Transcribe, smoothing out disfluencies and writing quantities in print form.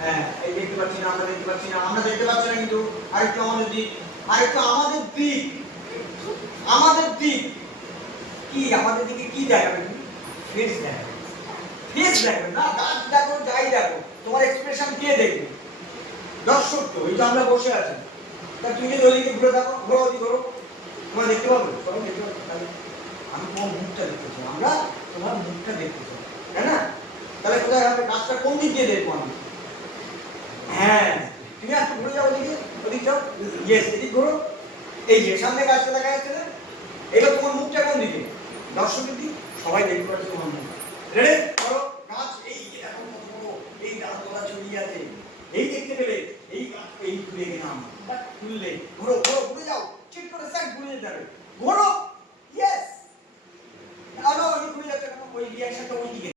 হ্যাঁ এই দেখতে পাচ্ছি না, আমরা দেখতে পাচ্ছি না, আমরা দেখতে পাচ্ছি না, কিন্তু আরেকটু আমাদের দিক, আরেকটু আমাদের দিক, আমাদের দিক কি, আমাদের দিকে কি দেখাবে? ফেস দেখাবে, ফেস দেখাবে না, গাছ দেখো যাই দেখো, তোমার এক্সপ্রেশন কে দেখবে? দর্শক তো, এই যে আমরা বসে আছি, তা তুমি যদি ওইদিকে ঘুরে থাকো, ঘোরো ওদিকে ঘোরো, তোমরা দেখতে পাবে, সবাই দেখতে পাবে। তাহলে আমি তোমার মুখটা দেখতে চাই, আমরা তোমার মুখটা দেখতে চাই, তাই না? তাহলে কোথায় হবে? গাছটা কোন দিক দিয়ে দেখবো আমি? হ্যাঁ, তুমি একটু ঘুরে যাও ওদিকে, ওদিক যাও, ইয়েস এদিক ঘোরো, এই যে সামনে গাছটা দেখা যাচ্ছে না, এবার তোমার মুখটা কোন দিকে? দর্শকের দিক, সবাই দেখতে পাচ্ছে তোমার মুখ। রেডি?